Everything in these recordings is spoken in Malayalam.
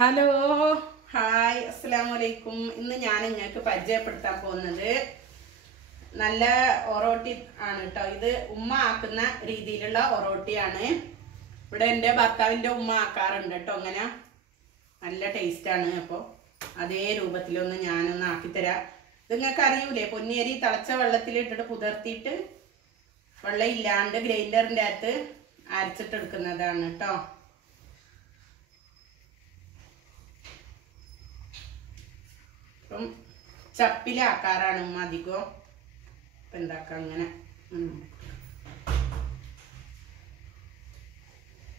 ഹലോ ഹായ് അസ്സലാമു അലൈക്കും. ഇന്ന് ഞാൻ നിങ്ങൾക്ക് പരിചയപ്പെടുത്താൻ പോകുന്നത് നല്ല ഒറോട്ടി ആണ് കേട്ടോ. ഇത് ഉമ്മ ആക്കുന്ന രീതിയിലുള്ള ഒറോട്ടിയാണ്. ഇവിടെ എൻ്റെ ഭർത്താവിൻ്റെ ഉമ്മ ആക്കാറുണ്ട് കേട്ടോ. അങ്ങനെ നല്ല ടേസ്റ്റാണ്. അപ്പോൾ അതേ രൂപത്തിലൊന്ന് ഞാനൊന്ന് ആക്കിത്തരാം. ഇത് നിങ്ങൾക്ക് അറിയൂലേ, പൊന്നിയരി തിളച്ച വെള്ളത്തിലിട്ടിട്ട് കുതിർത്തിയിട്ട് വെള്ളം ഇല്ലാണ്ട് ഗ്രൈൻഡറിൻ്റെ അകത്ത് അരച്ചിട്ടെടുക്കുന്നതാണ് കേട്ടോ. അപ്പം ചപ്പിലാക്കാറാണ് ഉമ്മ അധികം. ഇപ്പം എന്താക്കാം, അങ്ങനെ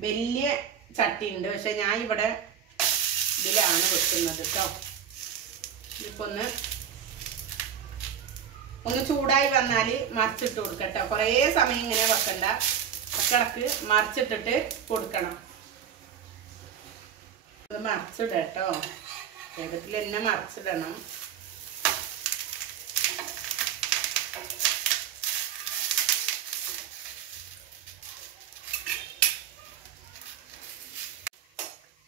വലിയ ചട്ടി ഉണ്ട്, പക്ഷെ ഞാൻ ഇവിടെ ഇതിലാണ് വെക്കുന്നത് കേട്ടോ. ഇതിപ്പോൾ ഒന്ന് ചൂടായി വന്നാൽ മറിച്ചിട്ട് കൊടുക്കട്ടോ. കുറേ സമയം ഇങ്ങനെ വെക്കണ്ട, ഇടയ്ക്കിടക്ക് മറിച്ചിട്ടിട്ട് കൊടുക്കണം. അത് മറിച്ചിടട്ടോ, വേഗത്തിൽ തന്നെ മറിച്ചിടണം.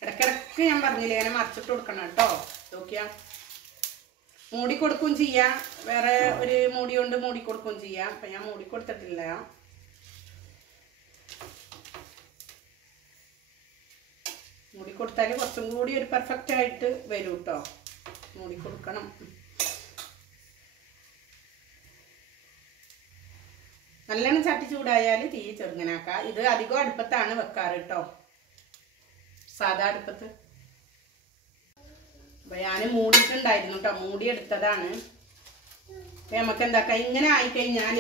ഇടയ്ക്കിടയ്ക്ക് ഞാൻ പറഞ്ഞില്ലേ ഇങ്ങനെ മറിച്ചിട്ട് കൊടുക്കണം കേട്ടോ. നോക്കിയാ മൂടി കൊടുക്കുകയും ചെയ്യാം, വേറെ ഒരു മൂടി കൊണ്ട് മൂടി കൊടുക്കുകയും ചെയ്യാം. അപ്പം ഞാൻ മൂടി കൊടുത്തിട്ടില്ല. മൂടി കൊടുത്താൽ കുറച്ചും കൂടി ഒരു പെർഫെക്റ്റ് ആയിട്ട് വരും കേട്ടോ. മൂടി കൊടുക്കണം. നല്ലോണം ചട്ടി ചൂടായാൽ തീ ചെറുങ്ങനാക്കാം. ഇത് അധികം അടുപ്പത്താണ് വെക്കാറ് കേട്ടോ, സാധാ അടുപ്പത്ത്. അപ്പൊ ഞാൻ മൂടിയിട്ടുണ്ടായിരുന്നു കേട്ടോ, മൂടി എടുത്തതാണ്. അപ്പൊ നമുക്ക് എന്താക്കാം, ഇങ്ങനെ ആയിക്കഴിഞ്ഞാൽ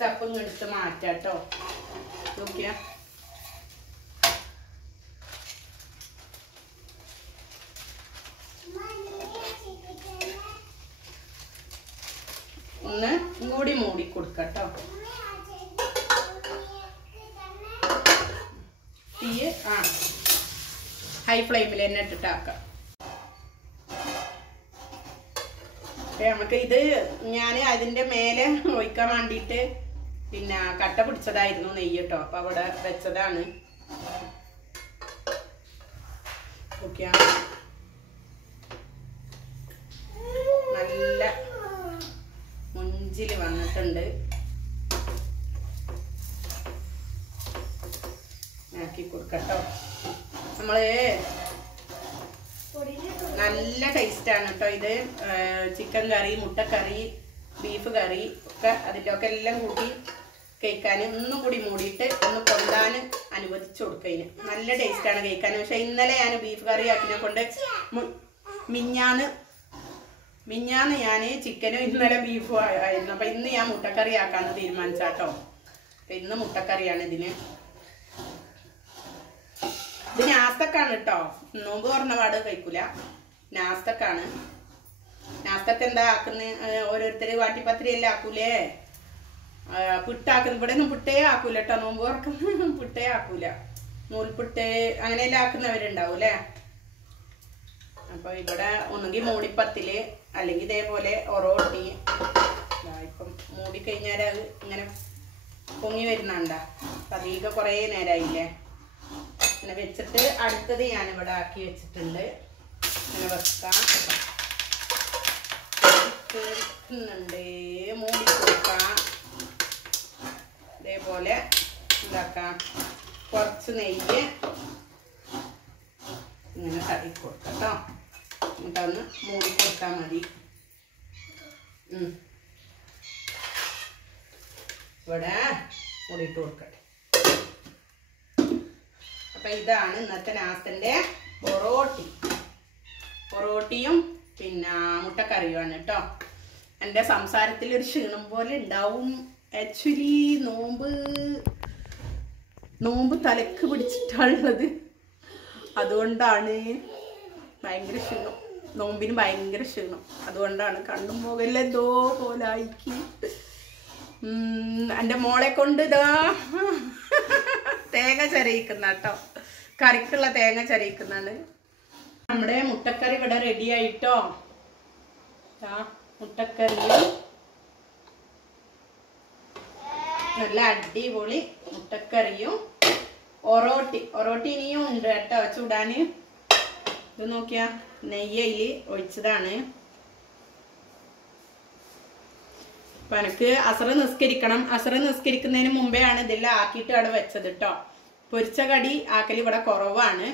ചപ്പും എടുത്ത് മാറ്റാം കേട്ടോ. നോക്കിയാ ഒന്ന് കൂടി മൂടി കൊടുക്കട്ടോ. തീ ഹൈ ഫ്ലെയിമിൽ തന്നെ ഇട്ടിട്ടാക്കാം. നമുക്ക് ഇത് ഞാൻ അതിൻ്റെ മേലെ ഒഴിക്കാൻ വേണ്ടിയിട്ട് പിന്നെ കട്ട പിടിച്ചതായിരുന്നു നെയ്യ് കേട്ടോ. അപ്പം അവിടെ വെച്ചതാണ്. ഓക്കെ, നല്ല മുഞ്ചിൽ വന്നിട്ടുണ്ട്. ആക്കി കൊടുക്കട്ടോ. നമ്മള് നല്ല ടേസ്റ്റാണ് കേട്ടോ ഇത്. ചിക്കൻ കറി, മുട്ടക്കറി, ബീഫ് കറി ഒക്കെ അതിലൊക്കെ എല്ലാം കൂട്ടി കഴിക്കാൻ ഒന്നും കൂടി മൂടിയിട്ട് ഒന്ന് കൊണ്ടാൻ അനുവദിച്ചു കൊടുക്കതിന് നല്ല ടേസ്റ്റാണ് കഴിക്കാൻ. പക്ഷെ ഇന്നലെ ഞാൻ ബീഫ് കറി ആക്കിനെ കൊണ്ട് മിഞ്ഞാന്ന് ഞാൻ ചിക്കനും ഇന്നലെ ബീഫും ആയിരുന്നു. അപ്പം ഇന്ന് ഞാൻ മുട്ടക്കറി ആക്കാമെന്ന് തീരുമാനിച്ചാട്ടോ. അപ്പം ഇന്ന് മുട്ടക്കറിയാണ് ഇതിന്. ഇത് നാസ്തക്കാണ് കേട്ടോ. നോമ്പ് പറഞ്ഞ പാട് കഴിക്കൂല, നാസ്തക്കാണ്. നാസ്തക്ക് എന്താ ആക്കുന്നത്, ഓരോരുത്തർ വാട്ടിപ്പത്തിരി എല്ലാം ആക്കൂലേ, പുട്ടാക്കുന്ന. ഇവിടെ ഒന്നും പുട്ടേ ആക്കൂല കേട്ടോ. നോമ്പ് തുറക്കുന്ന പുട്ടേ ആക്കൂല, നൂൽപുട്ട് അങ്ങനെയെല്ലാം ആക്കുന്നവരുണ്ടാവും അല്ലേ. അപ്പൊ ഇവിടെ ഒന്നുകിൽ മൂടിപ്പത്തില് അല്ലെങ്കിൽ ഇതേപോലെ ഒറോട്ടി. ഇപ്പം മൂടിക്കഴിഞ്ഞാൽ അത് ഇങ്ങനെ പൊങ്ങി വരുന്നുണ്ടാ. അധികം കുറേ നേരമായില്ലേ. അങ്ങനെ വെച്ചിട്ട് അടുത്തത് ഞാനിവിടെ ആക്കി വെച്ചിട്ടുണ്ട്. അങ്ങനെ വെക്കാം. കേൾക്കുന്നുണ്ട്, മൂടി കൊടുക്കാം. ഇതേപോലെ ഇതാക്കാം. കുറച്ച് നെയ്യ് ഇങ്ങനെ തടി കൊടുക്കാം കേട്ടോ. എന്നിട്ടൊന്ന് മൂടി കൊടുത്താൽ മതി. ഇവിടെ മൂടിയിട്ട് കൊടുക്കട്ടെ. അപ്പം ഇതാണ് ഇന്നത്തെ നാസ്തൻ്റെ പൊറോട്ടിയും പിന്നെ മുട്ടക്കറിയുമാണ് കേട്ടോ. എൻ്റെ സംസാരത്തിൽ ഒരു ക്ഷീണം പോലെ ഉണ്ടാവും. ആക്ച്വലി നോമ്പ് തലക്ക് പിടിച്ചിട്ടുള്ളത്, അതുകൊണ്ടാണ് ഭയങ്കര ക്ഷീണം. നോമ്പിന് ഭയങ്കര ക്ഷീണം, അതുകൊണ്ടാണ് കണ്ണും മുഖെല്ലാം എന്തോ പോലെ ആയിക്ക്. എൻ്റെ മോളെ കൊണ്ട് ഇതാ തേങ്ങ ചരയിക്കുന്ന കേട്ടോ, കറിക്കുള്ള തേങ്ങ ചരയിക്കുന്നതാണ്. നമ്മുടെ മുട്ടക്കറി ഇവിടെ റെഡി ആയിട്ടോ. മുട്ടക്കറിയും നല്ല അടിപൊളി മുട്ടക്കറിയും ഒറോട്ടി ഇനിയും ഉണ്ട് കേട്ടോ ചൂടാന്. ഇത് നോക്കിയാ നെയ്യ് ഒഴിച്ചതാണ്. അപ്പൊ എനിക്ക് അസറ് നിസ്കരിക്കണം. അസറ് നിസ്കരിക്കുന്നതിന് മുമ്പേ ആണ് ഇതെല്ലാം ആക്കിയിട്ട് അവിടെ വെച്ചത് കേട്ടോ. പൊരിച്ച കടി ആക്കൽ ഇവിടെ കുറവാണ്.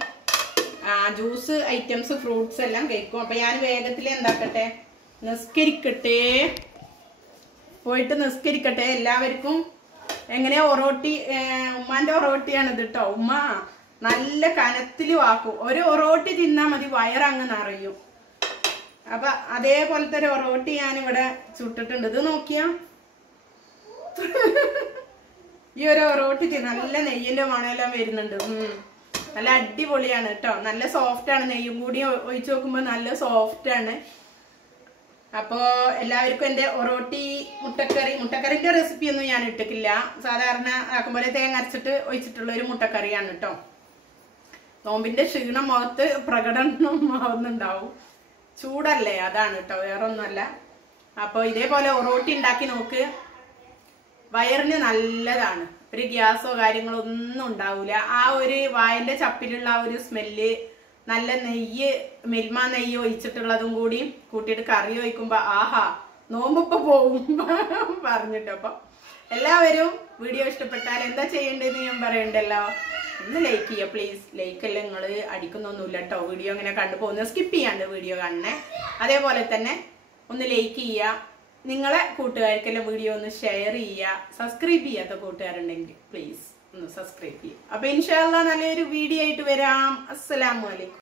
ജ്യൂസ് ഐറ്റംസ് ഫ്രൂട്ട്സ് എല്ലാം കഴിക്കും. അപ്പൊ ഞാൻ വേഗത്തിൽ എന്താക്കട്ടെ, നിസ്കരിക്കട്ടെ, പോയിട്ട് നിസ്കരിക്കട്ടെ. എല്ലാവർക്കും എങ്ങനെയാ ഒറോട്ടി, ഉമ്മാന്റെ ഒറോട്ടിയാണ് ഇത് കേട്ടോ. ഉമ്മ നല്ല കനത്തിൽ വാക്കും. ഒരു ഒറോട്ടി തിന്നാ മതി, വയറങ്ങ് നിറയും. അപ്പൊ അതേപോലത്തെ ഒരു ഒറോട്ടി ഞാനിവിടെ ചുട്ടിട്ടുണ്ട്. ഇത് നോക്കിയാ ഈ ഒരു ഒറോട്ടി നല്ല നെയ്യിന്റെ മണമെല്ലാം വരുന്നുണ്ട്. നല്ല അടിപൊളിയാണ് കേട്ടോ. നല്ല സോഫ്റ്റ് ആണ്. നെയ്യും കൂടി ഒഴിച്ചു നോക്കുമ്പോ നല്ല സോഫ്റ്റ് ആണ്. അപ്പോ എല്ലാവർക്കും എന്റെ ഒറോട്ടി മുട്ടക്കറിന്റെ റെസിപ്പി ഒന്നും ഞാൻ ഇട്ടിട്ടില്ല. സാധാരണ ആക്കുമ്പോലെ തേങ്ങ അരച്ചിട്ട് ഒഴിച്ചിട്ടുള്ള ഒരു മുട്ടക്കറിയാണ് കേട്ടോ. നോമ്പിന്റെ ക്ഷീണം മുഖത്ത് പ്രകടനമാവുന്നുണ്ടാവും. ചൂടല്ലേ, അതാണ് കേട്ടോ, വേറെ ഒന്നുമല്ല. അപ്പൊ ഇതേപോലെ ഒറോട്ടി ഉണ്ടാക്കി നോക്ക്. വയറിന് നല്ലതാണ്. ഒരു ഗ്യാസോ കാര്യങ്ങളോ ഒന്നും ഉണ്ടാവൂല. ആ ഒരു വായന്റെ ചപ്പിലുള്ള ആ ഒരു സ്മെല്ല്, നല്ല നെയ്യ്, മിൽമ നെയ്യ് ഒഴിച്ചിട്ടുള്ളതും കൂടി കൂട്ടിയിട്ട് കറി ഒഴിക്കുമ്പോ ആഹാ, നോമ്പിപ്പോ പോകും പറഞ്ഞിട്ടോ. അപ്പൊ എല്ലാവരും വീഡിയോ ഇഷ്ടപ്പെട്ടാൽ എന്താ ചെയ്യേണ്ടതെന്ന് ഞാൻ പറയണ്ടല്ലോ. ഒന്ന് ലൈക്ക് ചെയ്യുക പ്ലീസ്. ലൈക്ക് എല്ലാം നിങ്ങൾ അടിക്കുന്നൊന്നുമില്ല കേട്ടോ. വീഡിയോ ഇങ്ങനെ കണ്ടു പോകുന്നത് സ്കിപ്പ് ചെയ്യാണ്ട് വീഡിയോ കാണണേ. അതേപോലെ തന്നെ ഒന്ന് ലൈക്ക് ചെയ്യുക. നിങ്ങളെ കൂട്ടുകാർക്കെല്ലാം വീഡിയോ ഒന്ന് ഷെയർ ചെയ്യുക. സബ്സ്ക്രൈബ് ചെയ്യാത്ത കൂട്ടുകാരുണ്ടെങ്കിൽ പ്ലീസ് ഒന്ന് സബ്സ്ക്രൈബ് ചെയ്യുക. അപ്പൊ ഇൻഷാ അല്ലാഹ് നല്ലൊരു വീഡിയോ ആയിട്ട് വരാം. അസ്സലാമു അലൈക്കും.